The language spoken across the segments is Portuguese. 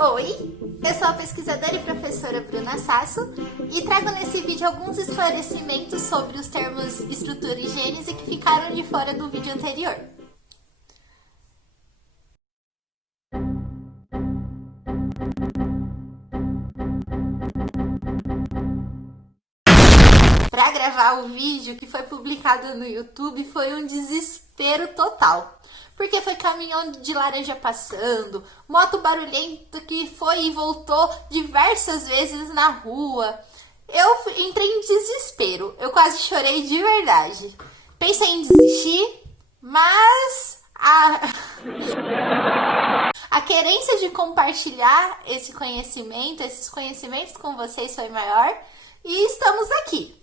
Oi, eu sou a pesquisadora e professora Bruna Sasso e trago nesse vídeo alguns esclarecimentos sobre os termos estrutura e gênese que ficaram de fora do vídeo anterior. Para gravar o vídeo que foi publicado no YouTube foi um desespero total. Porque foi caminhão de laranja passando, moto barulhenta que foi e voltou diversas vezes na rua. Eu entrei em desespero, eu quase chorei de verdade. Pensei em desistir, mas a querência de compartilhar esses conhecimentos com vocês foi maior e estamos aqui.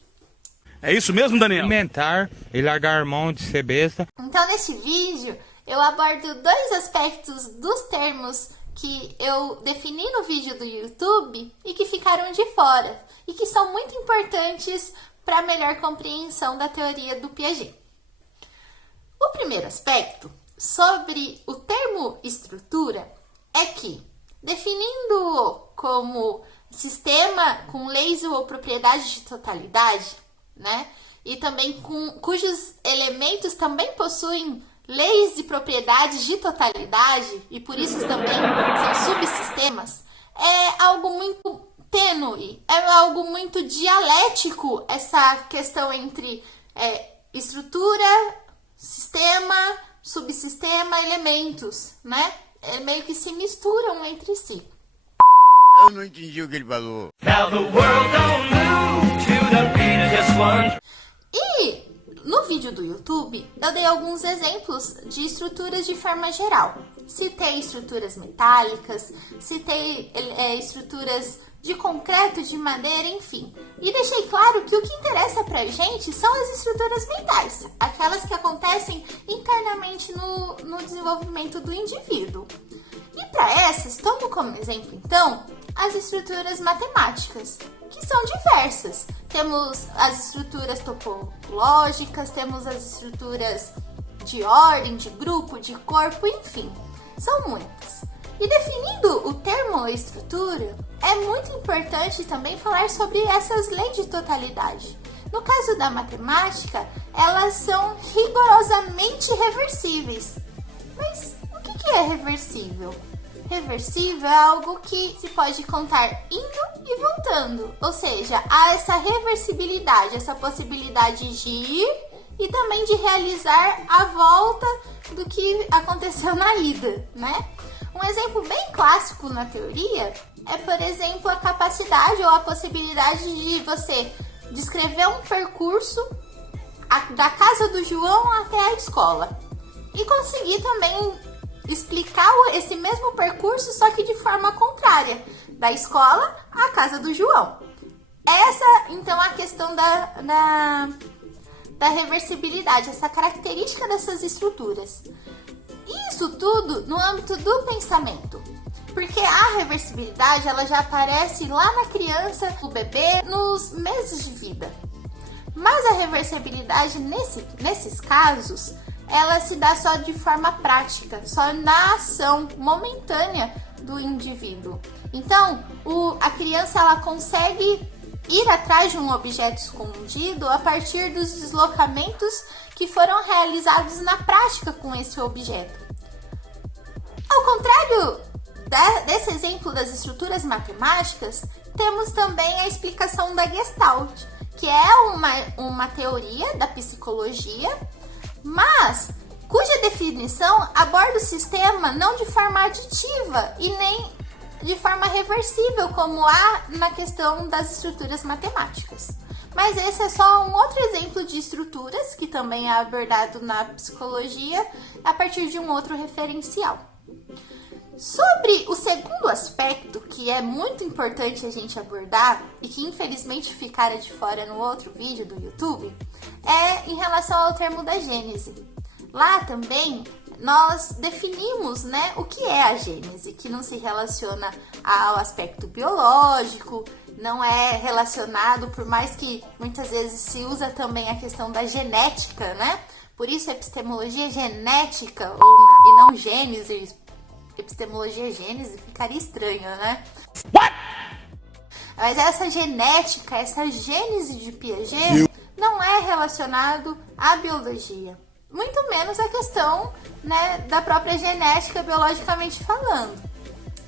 É isso mesmo, Daniel? Inventar e largar mão de ser besta. Então, nesse vídeo, eu abordo dois aspectos dos termos que eu defini no vídeo do YouTube e que ficaram de fora e que são muito importantes para a melhor compreensão da teoria do Piaget. O primeiro aspecto sobre o termo estrutura é que, definindo-o como sistema com leis ou propriedades de totalidade, né, e também cujos elementos também possuem leis e propriedades de totalidade, e por isso também são subsistemas, é algo muito tênue, é algo muito dialético essa questão entre estrutura, sistema, subsistema, elementos, né? Meio que se misturam entre si. Eu não entendi o que ele falou. E no vídeo do YouTube, eu dei alguns exemplos de estruturas de forma geral. Citei estruturas metálicas, citei estruturas de concreto, de madeira, enfim. E deixei claro que o que interessa pra gente são as estruturas mentais, aquelas que acontecem internamente no desenvolvimento do indivíduo. E para essas, tomo como exemplo, então, as estruturas matemáticas, que são diversas. Temos as estruturas topológicas, temos as estruturas de ordem, de grupo, de corpo, enfim, são muitas. E definindo o termo estrutura, é muito importante também falar sobre essas leis de totalidade. No caso da matemática, elas são rigorosamente reversíveis. Mas o que é reversível? Reversível é algo que se pode contar indo e voltando, ou seja, há essa reversibilidade, essa possibilidade de ir e também de realizar a volta do que aconteceu na ida, né? Um exemplo bem clássico na teoria é, por exemplo, a capacidade ou a possibilidade de você descrever um percurso da casa do João até a escola e conseguir também explicar esse mesmo percurso, só que de forma contrária, da escola à casa do João. Essa, então, é a questão da reversibilidade, essa característica dessas estruturas. Isso tudo no âmbito do pensamento, porque a reversibilidade ela já aparece lá na criança, no bebê, nos meses de vida. Mas a reversibilidade, nesses casos, ela se dá só de forma prática, só na ação momentânea do indivíduo. Então, a criança ela consegue ir atrás de um objeto escondido a partir dos deslocamentos que foram realizados na prática com esse objeto. Ao contrário desse exemplo das estruturas matemáticas, temos também a explicação da Gestalt, que é uma teoria da psicologia, mas cuja definição aborda o sistema não de forma aditiva e nem de forma reversível, como há na questão das estruturas matemáticas. Mas esse é só um outro exemplo de estruturas que também é abordado na psicologia a partir de um outro referencial. Sobre o segundo aspecto, que é muito importante a gente abordar e que infelizmente ficara de fora no outro vídeo do YouTube, é em relação ao termo da gênese. Lá também nós definimos, né, o que é a gênese, que não se relaciona ao aspecto biológico, não é relacionado, por mais que muitas vezes se usa também a questão da genética, né? Por isso epistemologia genética e não gênese, epistemologia gênese ficaria estranho, né? What? Mas essa genética, essa gênese de Piaget não é relacionado à biologia. Muito menos a questão, né, da própria genética biologicamente falando.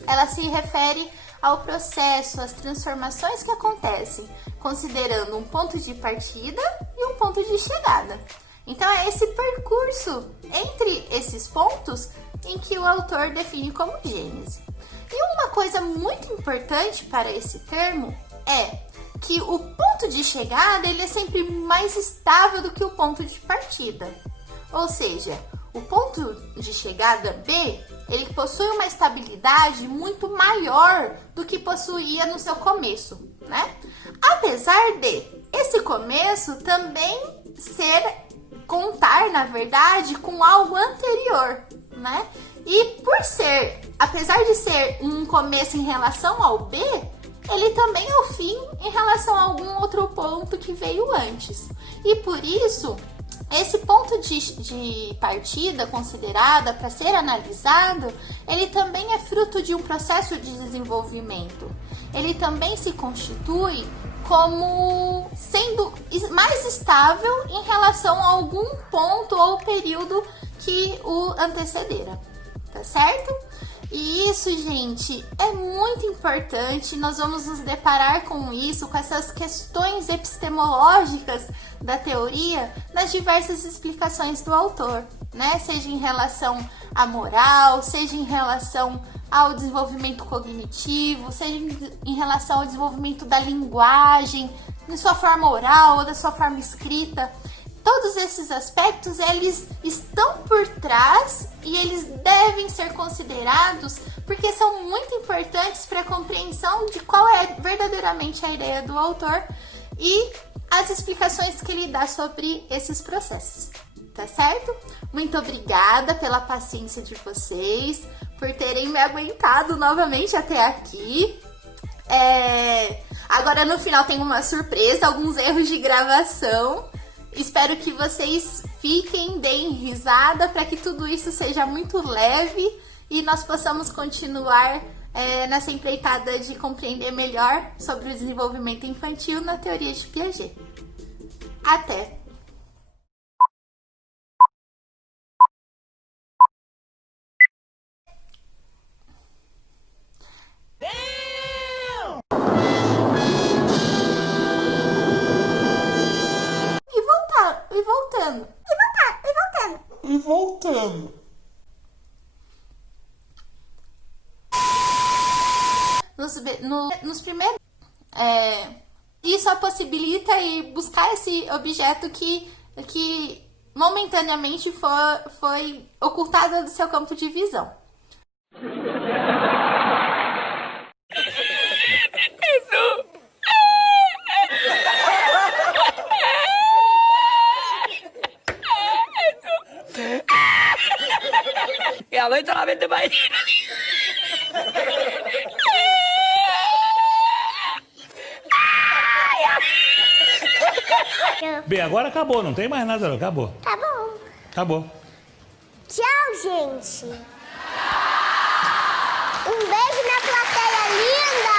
Ela se refere ao processo, às transformações que acontecem, considerando um ponto de partida e um ponto de chegada. Então é esse percurso entre esses pontos em que o autor define como gênese. E uma coisa muito importante para esse termo é que o ponto de chegada ele é sempre mais estável do que o ponto de partida. Ou seja, o ponto de chegada B, ele possui uma estabilidade muito maior do que possuía no seu começo, né? Apesar de esse começo também contar, na verdade, com algo anterior, né? E apesar de ser um começo em relação ao B, ele também é o fim em relação a algum outro ponto que veio antes. E por isso, esse ponto de partida considerada para ser analisado, ele também é fruto de um processo de desenvolvimento. Ele também se constitui como sendo mais estável em relação a algum ponto ou período que o antecedera, tá certo? E isso, gente, é muito importante. Nós vamos nos deparar com isso, com essas questões epistemológicas da teoria nas diversas explicações do autor, né? Seja em relação à moral, seja em relação ao desenvolvimento cognitivo, seja em relação ao desenvolvimento da linguagem, em sua forma oral ou da sua forma escrita. Todos esses aspectos, eles estão por trás e eles devem ser considerados porque são muito importantes para a compreensão de qual é verdadeiramente a ideia do autor e as explicações que ele dá sobre esses processos, tá certo? Muito obrigada pela paciência de vocês, por terem me aguentado novamente até aqui. Agora no final tem uma surpresa, alguns erros de gravação. Espero que vocês deem risada para que tudo isso seja muito leve e nós possamos continuar nessa empreitada de compreender melhor sobre o desenvolvimento infantil na teoria de Piaget. Até! E voltando. Nos primeiros... isso possibilita ir buscar esse objeto que momentaneamente foi ocultado do seu campo de visão. Y a veces la vente para ahí. Bem, agora acabou, não tem mais nada, não. Acabou. Tá bom. Acabou. Tchau, gente. Um beijo na plateia linda.